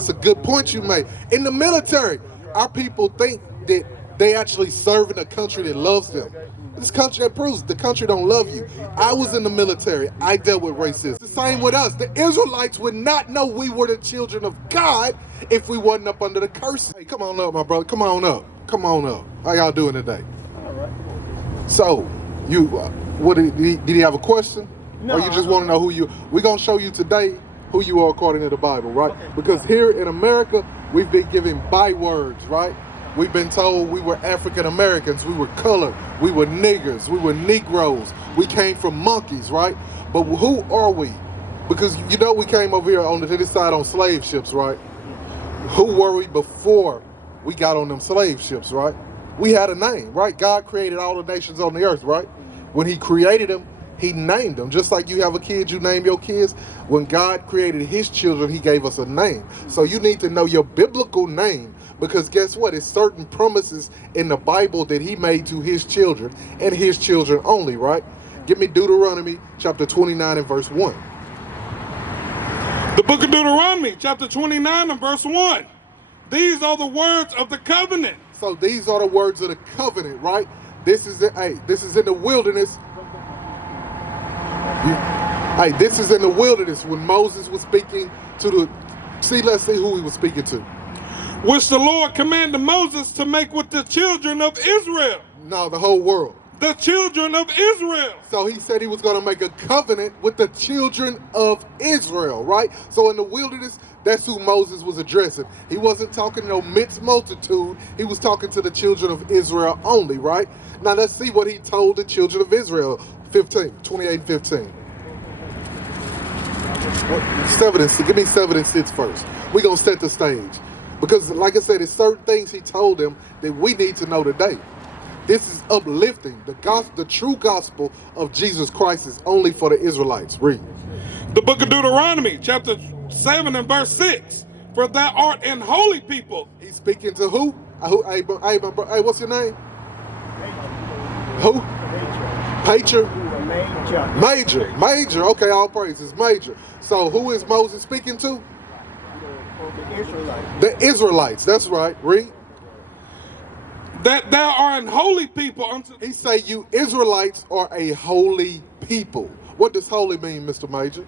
That's a good point you made. In the military, our people think that they actually serve in a country that loves them. This country that proves the country don't love you. I was in the military. I dealt with racism. The same with us. The Israelites would not know we were the children of God if we wasn't up under the curse. Hey, come on up, my brother. Come on up. Come on up. How y'all doing today? All right. So, you, what did he have a question? No. Or you just want to know who you? We're gonna show you today who you are according to the Bible, right? Okay. Because here in America, we've been given bywords, right? We've been told we were African Americans, we were colored, we were niggers, we were Negroes, we came from monkeys, right? But who are we? Because you know we came over here on this side on slave ships, right? Who were we before we got on them slave ships, right? We had a name, right? God created all the nations on the earth, right? When he created them, he named them. Just like you have a kid, you name your kids. When God created his children, he gave us a name. So you need to know your biblical name, because guess what? It's certain promises in the Bible that he made to his children and his children only, right? Give me Deuteronomy chapter 29 and verse 1. The book of Deuteronomy, chapter 29 and verse 1. These are the words of the covenant. So these are the words of the covenant, right? This is in the wilderness. This is in the wilderness when Moses was speaking to the. Let's see who he was speaking to. Which the Lord commanded Moses to make with the children of Israel. No, the whole world. The children of Israel. So he said he was going to make a covenant with the children of Israel, right? So in the wilderness, that's who Moses was addressing. He wasn't talking to no mixed multitude. He was talking to the children of Israel only, right? Now let's see what he told the children of Israel. 28 and 15. 7 and 6. Give me 7 and 6 first. We're going to set the stage. Because like I said, there's certain things he told them that we need to know today. This is uplifting. The true gospel of Jesus Christ is only for the Israelites. Read. The book of Deuteronomy, chapter 7 and verse 6. For thou art an holy people. He's speaking to who? Hey, what's your name? Who? Major. Major. Okay, all praises. Major. So who is Moses speaking to? The Israelites. The Israelites. That's right. Read. That thou art an holy people unto. He say you Israelites are a holy people. What does holy mean, Mr. Major?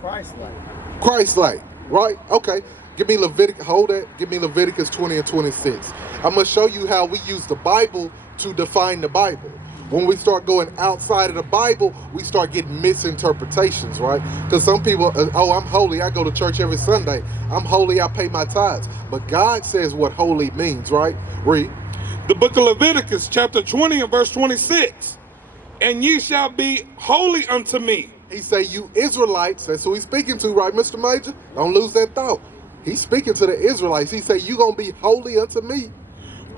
Christ-like. Christ-like, right? Okay. Give me Leviticus. Hold that. Give me Leviticus 20 and 26. I'm gonna show you how we use the Bible to define the Bible. When we start going outside of the Bible, we start getting misinterpretations, right? Because some people, oh, I'm holy, I go to church every Sunday. I'm holy, I pay my tithes. But God says what holy means, right? Read. The book of Leviticus, chapter 20 and verse 26. And ye shall be holy unto me. He say, you Israelites, that's who he's speaking to, right, Mr. Major? Don't lose that thought. He's speaking to the Israelites. He say, you gonna be holy unto me.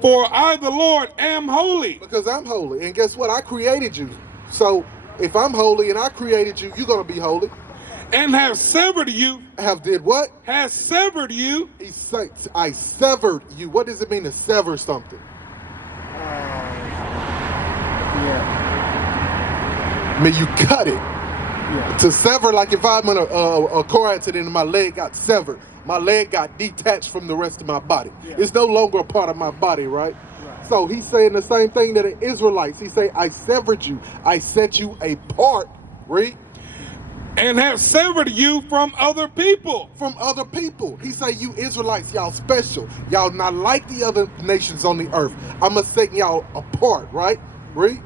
For I, the Lord, am holy. Because I'm holy. And guess what? I created you. So if I'm holy and I created you, you're going to be holy. And have severed you. Have did what? Has severed you. He said, I severed you. What does it mean to sever something? I mean, you cut it. Yeah. To sever, like if I'm in a car accident and my leg got severed, my leg got detached from the rest of my body. Yeah. It's no longer a part of my body, right? So he's saying the same thing to the Israelites. He say, I severed you. I set you apart. Read. And have severed you from other people. From other people. He say, you Israelites, y'all special. Y'all not like the other nations on the earth. I'm going to set y'all apart, right? Read.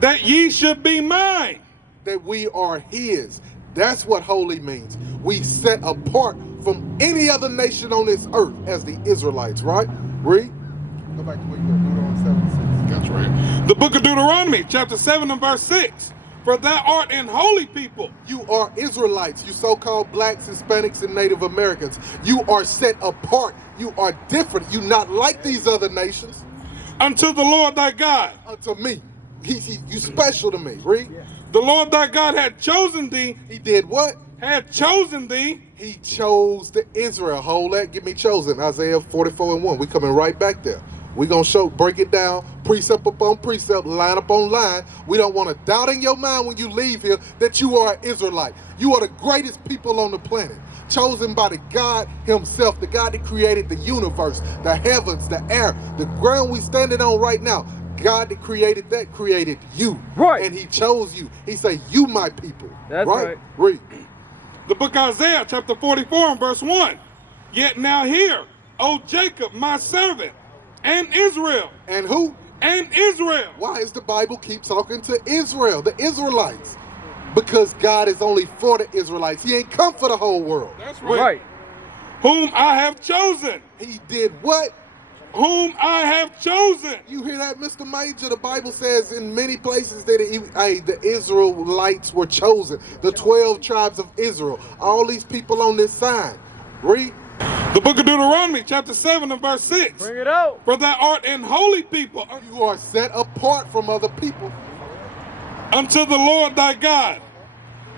That ye should be mine. That we are his. That's what holy means. We set apart from any other nation on this earth as the Israelites, right? Read. Go back to where you go. Deuteronomy 7:6. That's right. The book of Deuteronomy, chapter 7 and verse 6. For thou art an holy people. You are Israelites, you so-called blacks, Hispanics, and Native Americans. You are set apart. You are different. You not like these other nations. Unto the Lord thy God. Unto me. You special to me. Read. The Lord thy God had chosen thee. He did what? Had chosen thee. He chose the Israel. Hold that. Give me chosen. Isaiah 44 and 1. We coming right back there. We're going to break it down, precept upon precept, line upon line. We don't want to doubt in your mind when you leave here that you are an Israelite. You are the greatest people on the planet. chosen by the God himself, the God that created the universe, the heavens, the air, the ground we standing on right now. God that created you. Right. And he chose you. He said, you my people. That's right. Read. The book of Isaiah, chapter 44 and verse 1. Yet now hear, O Jacob, my servant, and Israel. And who? And Israel. Why is the Bible keep talking to Israel, the Israelites? Because God is only for the Israelites. He ain't come for the whole world. That's right. Right. Whom I have chosen. He did what? Whom I have chosen. You hear that, Mr. Major? The Bible says in many places that the Israelites were chosen. The 12 tribes of Israel. All these people on this sign. Read. The book of Deuteronomy, chapter 7 and verse 6. Bring it out. For thou art an holy people You are set apart from other people. unto the Lord thy God.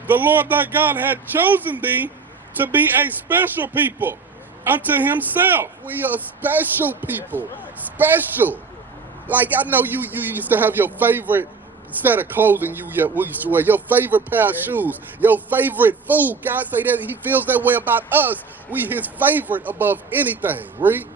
The Lord thy God had chosen thee to be a special people unto himself. We are special people. Special. Like, I know you used to have your favorite set of clothing you used to wear, your favorite pair of shoes, your favorite food. God say that he feels that way about us. We his favorite above anything. Read.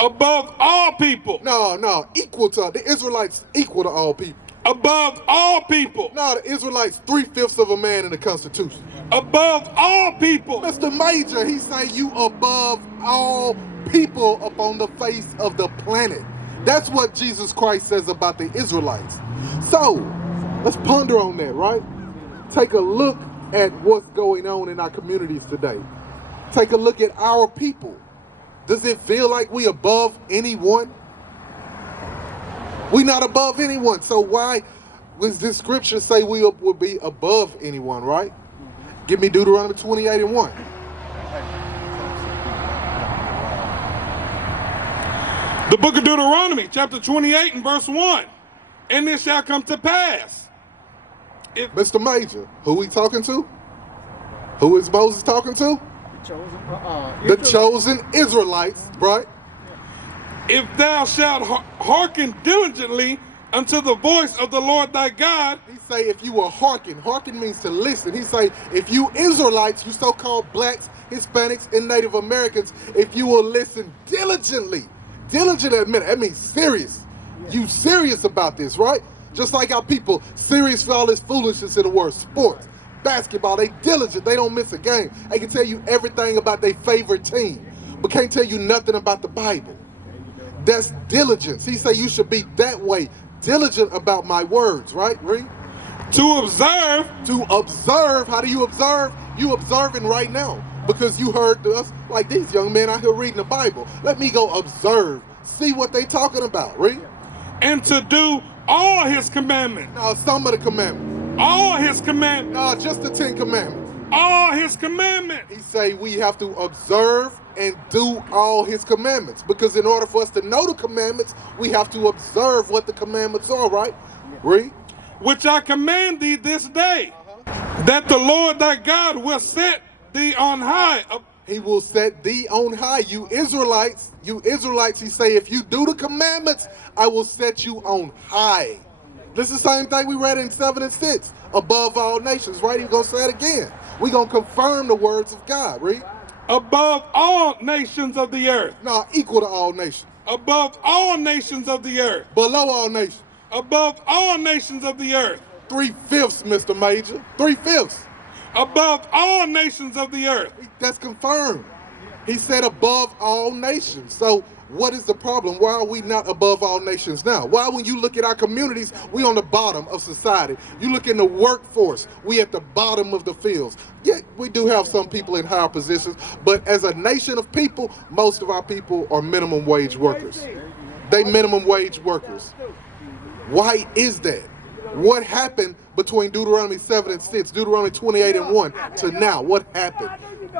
Above all people. No, equal to the Israelites, equal to all people. Above all people. No, the Israelites 3/5 of a man in the Constitution. Above all people. Mr. Major, he say you above all people upon the face of the planet. That's what Jesus Christ says about the Israelites. So, let's ponder on that, right? Take a look at what's going on in our communities today. Take a look at our people. Does it feel like we above anyone? We not above anyone. So why does this scripture say we will be above anyone, right? Give me Deuteronomy 28 and 1. The book of Deuteronomy, chapter 28 and verse 1. And it shall come to pass. Mr. Major, who we talking to? Who is Moses talking to? The chosen Israelites, right? If thou shalt hearken diligently unto the voice of the Lord thy God. He say if you will hearken. Hearken means to listen. He say if you Israelites, you so-called blacks, Hispanics, and Native Americans, if you will listen diligently. Diligent, admit, that means serious. You serious about this, right? Just like our people serious for all this foolishness in the world. Sports, basketball, they diligent. They don't miss a game. They can tell you everything about their favorite team, but can't tell you nothing about the Bible. That's diligence. He say you should be that way, diligent about my words, right? Read. To observe. To observe. How do you observe? You observing right now because you heard us like these young men out here reading the Bible. Let me go observe, see what they talking about. Read. And to do all his commandments. No, some of the commandments. All his commandments. No, just the 10 commandments. All his commandments. He say we have to observe and do all his commandments, because in order for us to know the commandments, we have to observe what the commandments are, right? Read. Which I command thee this day, that the Lord thy God will set thee on high. He will set thee on high. You Israelites, he say, if you do the commandments, I will set you on high. This is the same thing we read in 7 and 6, above all nations, right? He's going to say it again. We're going to confirm the words of God. Read. Above all nations of the earth. No, equal to all nations. Above all nations of the earth. Below all nations. Above all nations of the earth. 3/5, Mr. Major. 3/5. Above all nations of the earth. That's confirmed. He said above all nations. So what is the problem? Why are we not above all nations now? Why, when you look at our communities, we on the bottom of society? You look in the workforce, we at the bottom of the fields. Yeah, we do have some people in higher positions, but as a nation of people, most of our people are minimum wage workers. They minimum wage workers. Why is that? What happened between Deuteronomy 7 and 6, Deuteronomy 28 and 1 to now? What happened?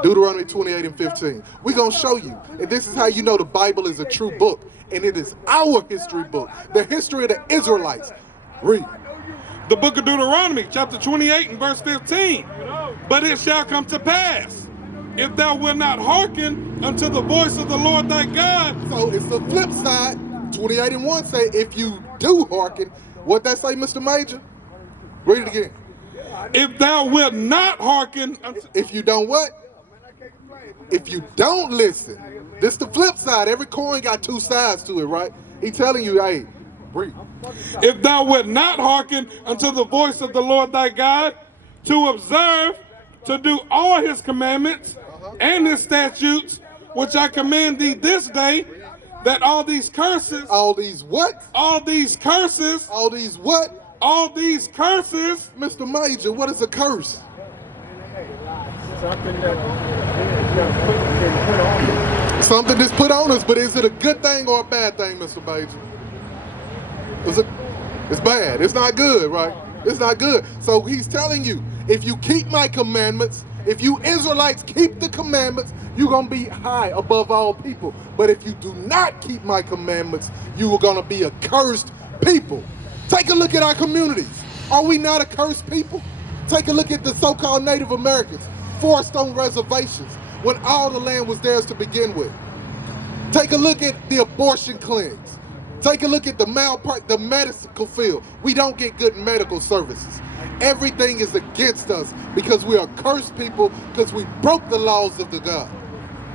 Deuteronomy 28 and 15. We're going to show you. And this is how you know the Bible is a true book. And it is our history book. The history of the Israelites. Read. The book of Deuteronomy, chapter 28 and verse 15. But it shall come to pass, if thou wilt not hearken unto the voice of the Lord thy God. So it's the flip side. 28 and 1 say, if you do hearken, what that say, Mr. Major? Read it again. If thou wilt not hearken unto... If you don't what? If you don't listen, this the flip side. Every coin got two sides to it, right? He telling you, hey, breathe. If thou wilt not hearken unto the voice of the Lord thy God, to observe, to do all his commandments and his statutes, which I command thee this day, that all these curses, All these what? all these curses, All these what? all these curses, Mr. Major, what is a curse? Something that put on. Something that's put on us, but is it a good thing or a bad thing, Mr. Major? It's bad. It's not good, right? It's not good. So he's telling you, if you keep my commandments, if you Israelites keep the commandments, you're going to be high above all people. But if you do not keep my commandments, you are going to be a cursed people. Take a look at our communities. Are we not a cursed people? Take a look at the so-called Native Americans, forced on reservations when all the land was theirs to begin with. Take a look at the abortion clinics. Take a look at the medical field. We don't get good medical services. Everything is against us because we are cursed people because we broke the laws of the God.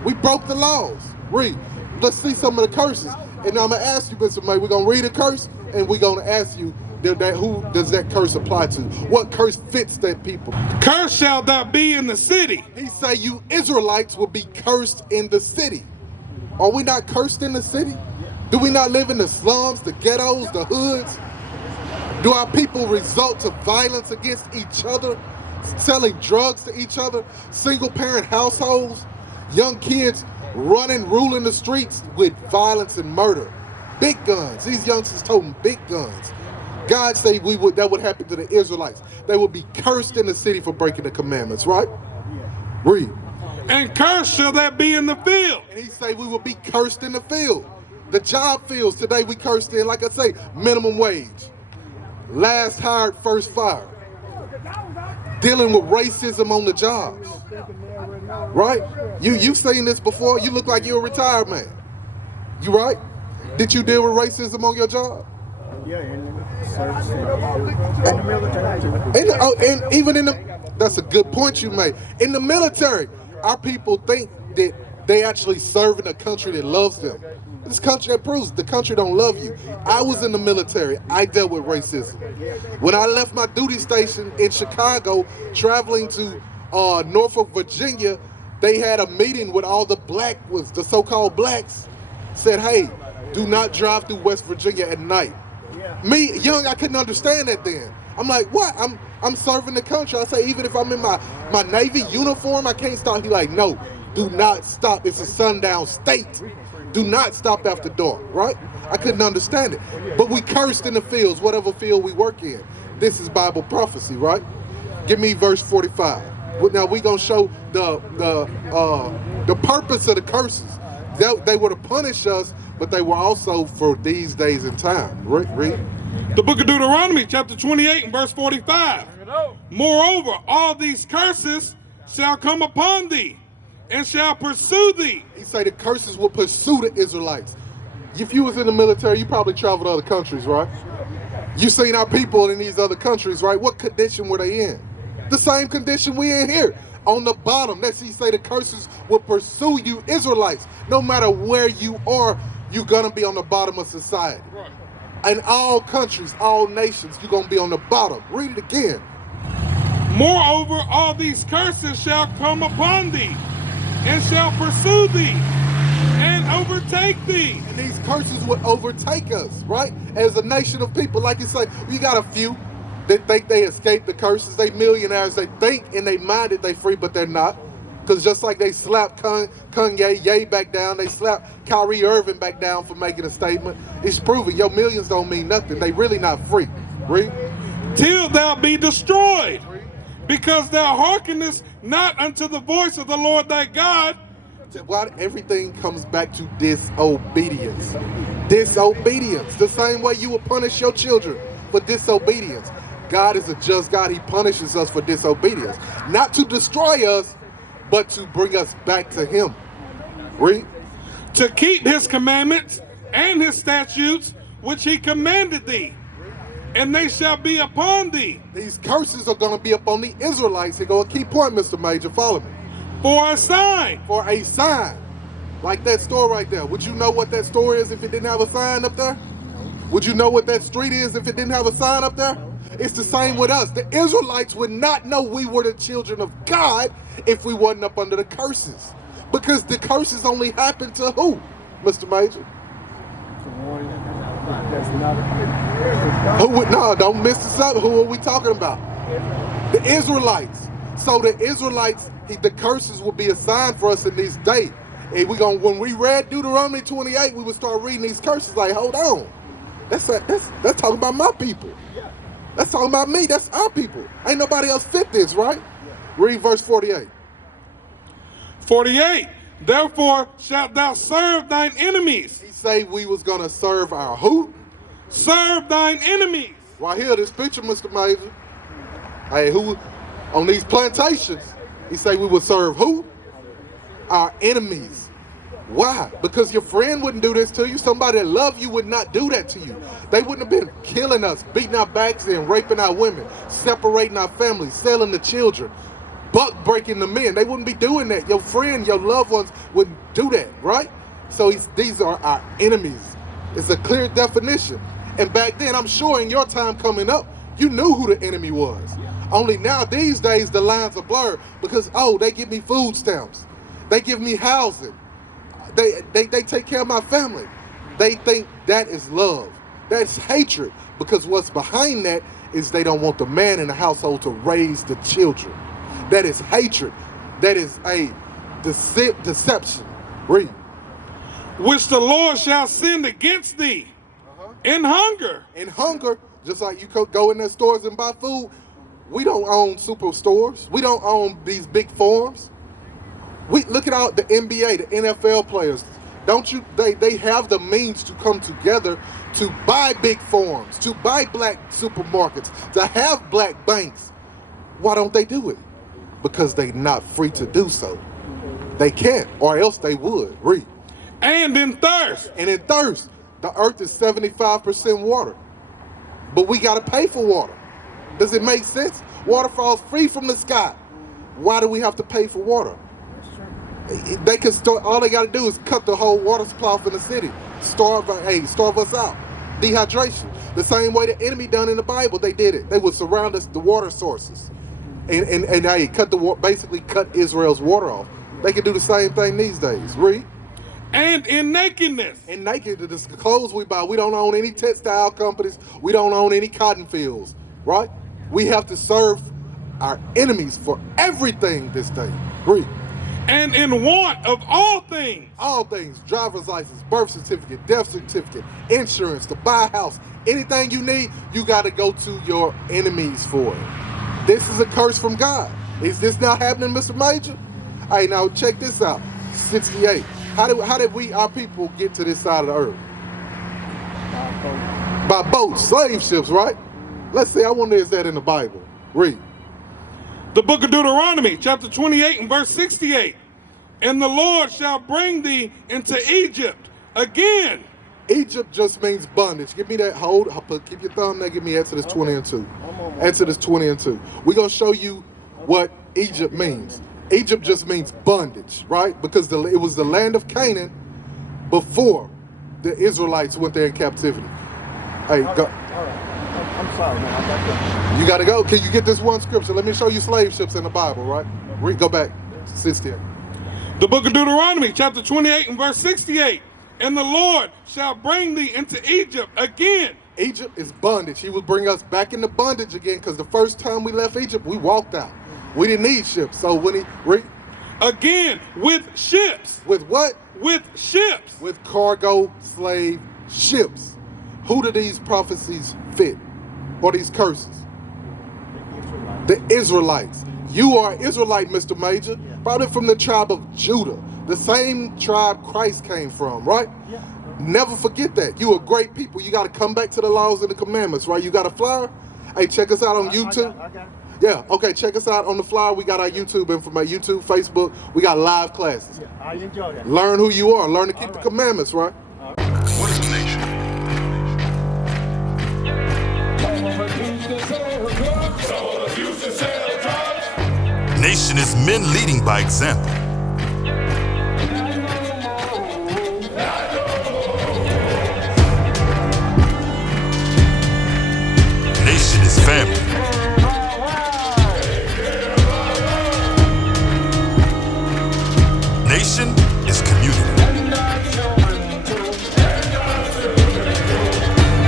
We broke the laws. Read. Let's see some of the curses. And I'm going to ask you, Mr. May, we're going to read a curse and we're going to ask you, who does that curse apply to? What curse fits that people? curse shall thou be in the city. He say you Israelites will be cursed in the city. Are we not cursed in the city? Do we not live in the slums, the ghettos, the hoods? Do our people resort to violence against each other, selling drugs to each other, single parent households, young kids ruling the streets with violence and murder? Big guns. These youngsters toting big guns. God say that would happen to the Israelites. They would be cursed in the city for breaking the commandments, right? Read. And cursed shall that be in the field. And he say we will be cursed in the field. The job fields today we cursed in, like I say, minimum wage. Last hired, first fired. Dealing with racism on the jobs. Right? You've seen this before. You look like you're a retired man. You right? Did you deal with racism on your job? Yeah, in the service, in the military too. And even in that's a good point you made. In the military, our people think that they actually serve in a country that loves them. This country that proves the country don't love you. I was in the military. I dealt with racism. When I left my duty station in Chicago, traveling to Norfolk, Virginia, they had a meeting with all the the so-called blacks. Said, hey, do not drive through West Virginia at night. Me, young, I couldn't understand that then. I'm like, what? I'm serving the country. I say, even if I'm in my Navy uniform, I can't stop. He like, no, do not stop. It's a sundown state. Do not stop after dark, right? I couldn't understand it. But we cursed in the fields, whatever field we work in. This is Bible prophecy, right? Give me verse 45. Now we're going to show the purpose of the curses. They were to punish us, but they were also for these days and time. Read. The book of Deuteronomy, chapter 28 and verse 45. Moreover, all these curses shall come upon thee and shall pursue thee. He say the curses will pursue the Israelites. If you was in the military, you probably traveled to other countries, right? You seen our people in these other countries, right? What condition were they in? The same condition we in here. On the bottom, that's he say the curses will pursue you Israelites. No matter where you are, you're gonna be on the bottom of society. Right. In all countries, all nations, you're gonna be on the bottom. Read it again. Moreover, all these curses shall come upon thee and shall pursue thee and overtake thee. And these curses will overtake us, right? As a nation of people, like you say, we got a few that think they escaped the curses. They millionaires. They think in their mind that they free, but they're not. Because just like they slapped Kanye back down, they slapped Kyrie Irving back down for making a statement. It's proven your millions don't mean nothing. They really not free. Read. Till thou be destroyed, because thou hearkenest not unto the voice of the Lord thy God. Why everything comes back to disobedience. Disobedience. The same way you will punish your children for disobedience. God is a just God. He punishes us for disobedience. Not to destroy us, but to bring us back to him. Read. To keep his commandments and his statutes, which he commanded thee, and they shall be upon thee. These curses are going to be upon the Israelites. Here go a key point, Mr. Major. Follow me. For a sign. For a sign. Like that store right there. Would you know what that store is if it didn't have a sign up there? Would you know what that street is if it didn't have a sign up there? It's the same with us. The Israelites would not know we were the children of God if we wasn't up under the curses. Because the curses only happen to who, Mr. Major? Who would, no, don't miss this up. Who are we talking about? The Israelites. So the Israelites, the curses will be a sign for us in this day. And when we read Deuteronomy 28, we would start reading these curses like, hold on. That's talking about my people. That's talking about me. That's our people. Ain't nobody else fit this, right? Read verse 48. 48. Therefore shalt thou serve thine enemies. He say we was going to serve our who? Serve thine enemies. Right here, this picture, Mr. Major. Hey, who on these plantations, he say we would serve who? Our enemies. Why? Because your friend wouldn't do this to you. Somebody that loved you would not do that to you. They wouldn't have been killing us, beating our backs in, raping our women, separating our families, selling the children, buck breaking the men. They wouldn't be doing that. Your friend, your loved ones wouldn't do that, right? So these are our enemies. It's a clear definition. And back then, I'm sure in your time coming up, you knew who the enemy was. Only now, these days, the lines are blurred because, oh, they give me food stamps. They give me housing. They take care of my family. They think that is love. That's hatred, because what's behind that is they don't want the man in the household to raise the children. That is hatred. That is a deception. Read. Which the Lord shall send against thee in hunger. In hunger, just like you could go in their stores and buy food. We don't own superstores. We don't own these big farms. We look at all the NBA, the NFL players. Don't you? They have the means to come together to buy big farms, to buy black supermarkets, to have black banks. Why don't they do it? Because they're not free to do so. They can't, or else they would. Read. And in thirst. And in thirst, the earth is 75% water, but we gotta pay for water. Does it make sense? Water falls free from the sky. Why do we have to pay for water? They can start. All they got to do is cut the whole water supply off in the city. Starve us out. Dehydration. The same way the enemy done in the Bible. They did it. They would surround us the water sources, and they basically cut Israel's water off. They can do the same thing these days. Read. And in nakedness. And naked, the clothes we buy. We don't own any textile companies. We don't own any cotton fields. Right? We have to serve our enemies for everything this day. Read. And in want of all things. All things. Driver's license, birth certificate, death certificate, insurance, to buy a house. Anything you need, you got to go to your enemies for it. This is a curse from God. Is this not happening, Mr. Major? Hey, now check this out. 68. How did we, our people, get to this side of the earth? By boats, slave ships, right? Let's see, I wonder is that in the Bible. Read. The book of Deuteronomy, chapter 28 and verse 68. And the Lord shall bring thee into Egypt again. Egypt just means bondage. Give me that, hold, keep your thumb there, give me Exodus 20 and 2. Exodus 20 and 2. We're going to show you what Egypt means. Egypt just means bondage, right? Because it was the land of Canaan before the Israelites went there in captivity. Hey, go. I'm sorry, man. I got to. You got to go. Can you get this one scripture? Let me show you slave ships in the Bible, right? Go back. 68. The book of Deuteronomy, chapter 28 and verse 68. And the Lord shall bring thee into Egypt again. Egypt is bondage. He will bring us back into bondage again, because the first time we left Egypt, we walked out. We didn't need ships. So when again, with ships. With what? With ships. With cargo slave ships. Who do these prophecies fit? Or these curses? The Israelites. You are Israelite, Mr. Major. Probably from the tribe of Judah. The same tribe Christ came from, right? Yeah. Never forget that. You are great people. You got to come back to the laws and the commandments, right? You got a flyer? Hey, check us out on YouTube. I got it. Yeah, okay, check us out on the flyer. We got our YouTube information, YouTube, Facebook. We got live classes. Yeah, I enjoy that. Learn who you are. Learn to keep the commandments, right? What is a nation? Someone refused to sell drugs. Nation is men leading by example. Nation is family. Nation is community.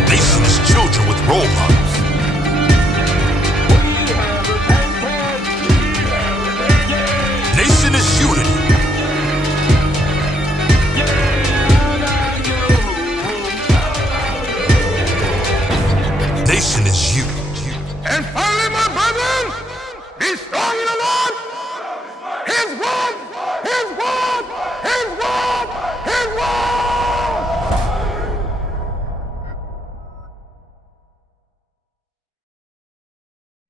Nation is children with role models. Nation is unity. Nation is you. And finally, my brethren, be strong